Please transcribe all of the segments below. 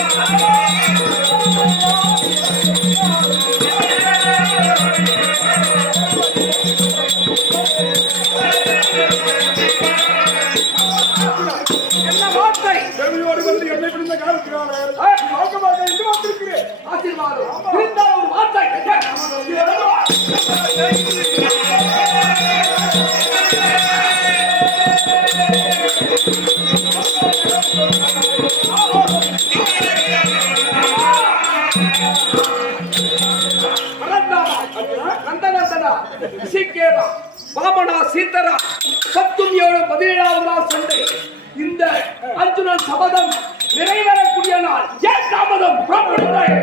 Thank you. ராமனா சீதரா பத்தும் ஏழு பதினேழாவது நாள் சண்டை. இந்த அர்ஜுனன் சபதம் நிறைவேறக்கூடிய நாள். ஏன் தாமதம்? புறப்படுங்கள்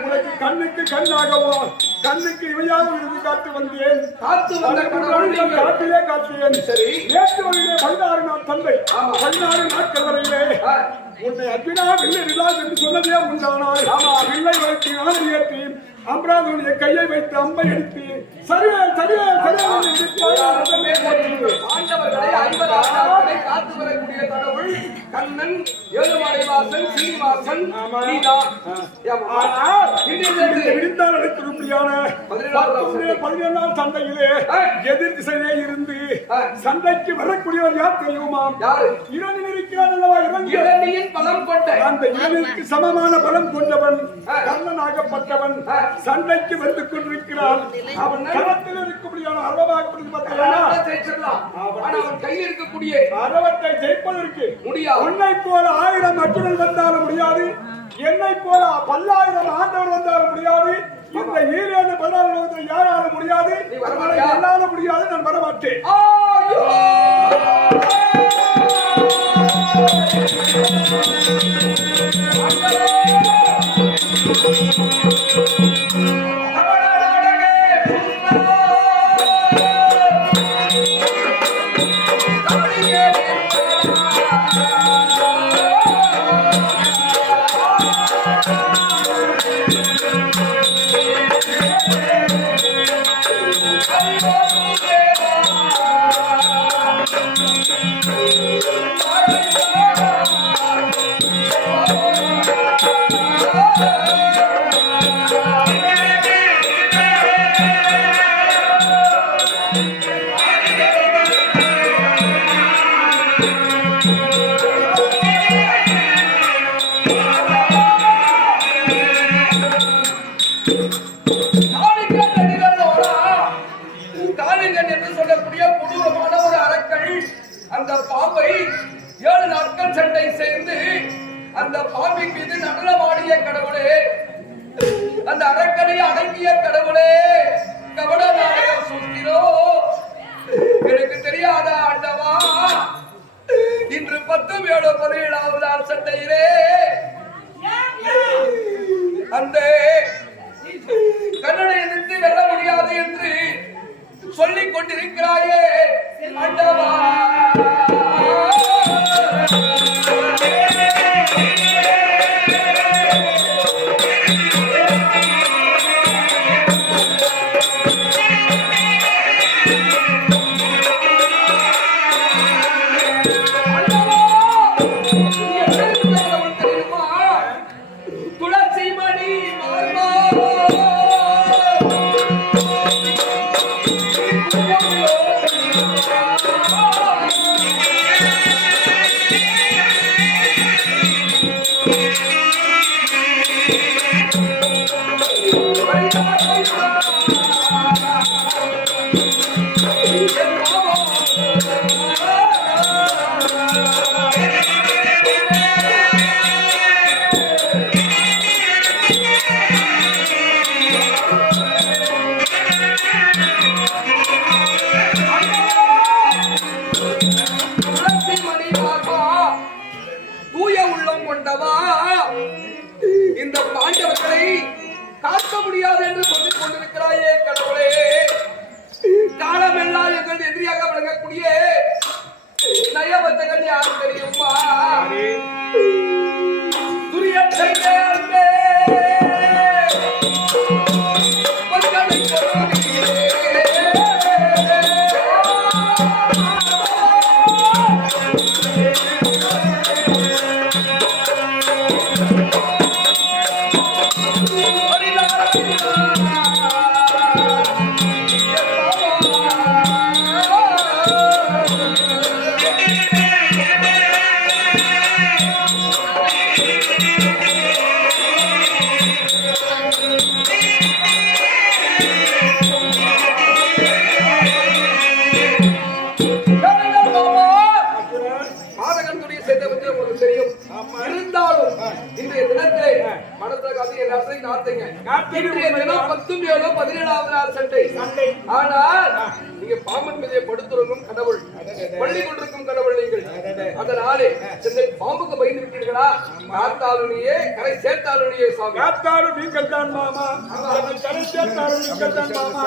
உனக்கு கண்ணுக்கு கண்ணாகவோ கண்ணுக்கு இவையாக இருந்து காத்து வந்தேன் காத்து வந்த. காட்டிலே காட்டியேன் சரி. நேற்று வரையிலே பதினாறு நாள் தந்தை. பதினாறு நாட்கள் வரையிலே உன்னை அர்ஜுனா வில்லை விழாது என்று சொன்னதே உண்டானால் ஆமா. வில்லை வைத்து ஆணை ஏற்றி அம்பராதனுடைய கையை வைத்து அம்பை எடுத்து இடித்தாய், ரதமே போற்றியது. ஆண்டவர்களை ஐவராஜாக்களை காத்து வரக்கூடிய கடவுள் கண்ணன் சீனிவாசன் இந்த விழுந்தால் எடுத்திருப்படியான பதினேழாம் சந்தையிலே. எதிர் திசையிலே இருந்து ஆ. சண்டைக்கு வரக்கூடியவர் யார் தெரியுமாம்? யாரு? இரண்டு இருக்கிறான் அல்லவா? கொண்ட அந்த இரண்டுக்கு சமமான பலம் கொண்டவன். கர்ணனாகப்பட்டவன். சண்டைக்கு வந்து கொண்டிருக்கிறான். அவன் களத்தில் பார்த்தீங்களா அவனை கையில் இருக்கக்கூடிய அரவத்தை ஜெயிப்பதற்கு முடியாது. உன்னை போல ஆயிரம் அர்ஜுனன் வந்தாலும் முடியாது. என்னை போல பல்லாயிரம் ஆண்டவர் வந்தாலும் முடியாது. இந்த ஈரேழு லோகத்தில் யாராலும் முடியாது? என்னால முடியாது. நான் வரமாட்டேன். அந்த பாம்பின் மீது நடனமாடிய கடவுளே. அந்த அரக்கனை அடங்கிய கடவுளே. கபட நாடகம் சொல்கிறோ எனக்கு தெரியாத ஆண்டவா. இன்று பத்து ஏழு பதினேழாவது நாள் சண்டையிலே. அந்த கண்ணனை எதிர்த்து வெல்ல முடியாது என்று சொல்லிக் கொண்டிருக்கிறாயே. ஆண்டவா. உள்ளம் கொண்டவா? இந்த பாண்டவர்களை காக்க முடியாது என்று சொல்லிக் கொண்டிருக்கிறாயே கடவுளே. காலமெல்லாம் எங்கள் எதிரியாக விளங்கக்கூடிய நயவந்தகன் யாரும் தெரியுமா? துரியத்தை Thank you. இன்றைய தினம் பத்தும் ஏழு பதினேழாவது நாள் சண்டை. சண்டை. ஆனால் நீங்க பாம்பன் மீதை படுத்துறதும் கடவுள். பள்ளி கொண்டிருக்கும் கடவுள் நீங்கள். அதனாலே சென்னை பாம்புக்கு பயந்து விட்டீர்களா? காத்தாலுனியே கரை சேர்த்தாலுனியே சாமி. காத்தாலும் நீங்கள் தான் மாமா. என்னை கரை சேர்த்தாலும் நீங்கள் தான் மாமா.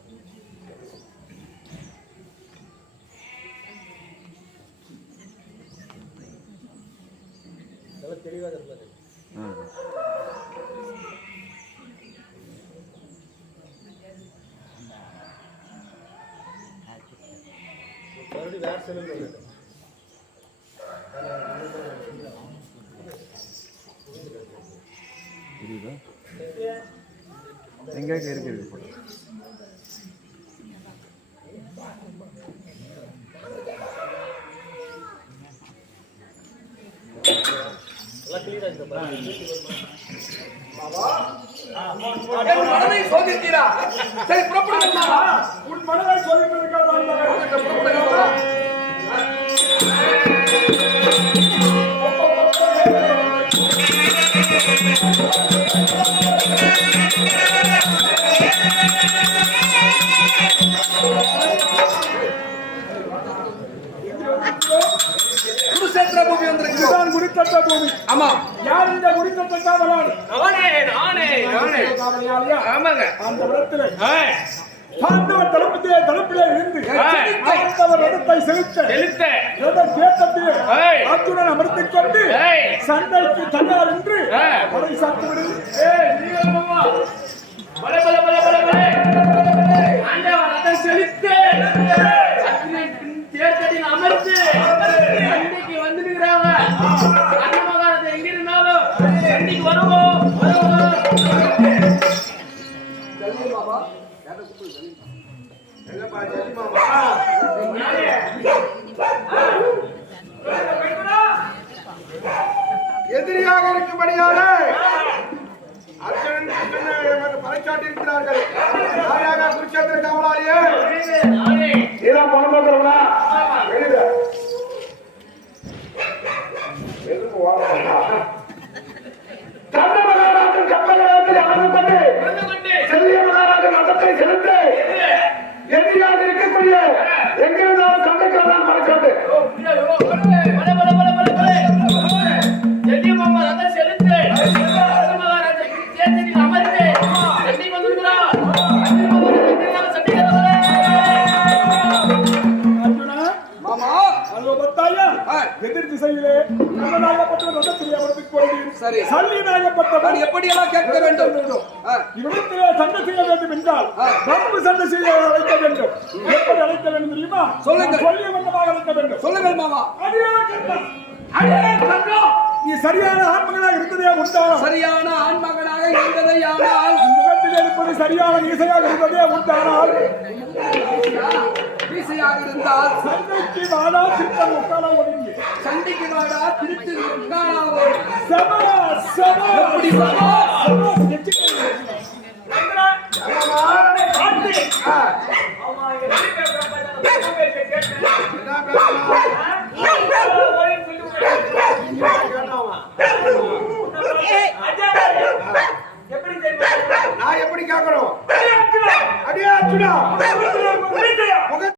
போடு. என் உன் மனதை சொல்லிக் குடித்தட்ட பூமி ஆமா. யார் இந்த குடித்தட்ட காவலாளி நானே நானே நானே. காவலாளியா ஆமாங்க. அந்த இடத்திலே ஏய், ஆண்டவர் தளபதியே தளப்பிலே இருந்து. ஆண்டவர் இடத்தை செலுத்த செலுத்த ஏய். அர்ஜுனன் அமர்த்திக் கொண்டு. சண்டைக்கு என்று. படை சாத்து விடுது பலே, பலே, பலே, பலே. ஆண்டவர் அதை செலுத்து. அக்னியின் தேர்தலில் அமர்த்து. சண்டைக்கு வந்துருக்கிறாங்க. அண்ணன் மகாராஜா எங்க இருந்தாலும் சண்டைக்கு வருவோம் வருவோம். ஜல்லி பாபா எதிரியாக இருக்கும்படியான அர்ஜுனன் பறைச்சாட்டி இருக்கிறார்கள் யாராக குருச்சேத்திர திசையிலே நாகப்பட்ட ரதத்திலே அமர்த்துக் கொண்டீர் சரி. சல்லி நாகப்பட்டவன் நான் எப்படியெல்லாம் கேட்க வேண்டும்? இவ்விடத்திலே சண்டை செய்ய வேண்டும் என்றால் பம்பு சண்டை செய்ய அழைக்க வேண்டும். எப்படி அழைக்க வேண்டும் தெரியுமா? சொல்லுங்கள். சொல்லிய வண்ணமாக அழைக்க வேண்டும். சொல்லுங்கள் மாமா. அடியாள கண்டம். நீ சரியான ஆண்மகனாக இருந்ததே உண்டான சரியான ஆண்மகனாக இருந்ததை ஆனால் முகத்தில் இருப்பது சரியான இசையாக இருந்ததே உண்டானால் வீசையாக இருந்தால் சண்டைக்கு வாடா சித்தம் உட்கார ஒதுங்கி சண்டைக்கு வாடா திருத்து உட்காராவோம் சபா சபா எப்படி சபா? சபா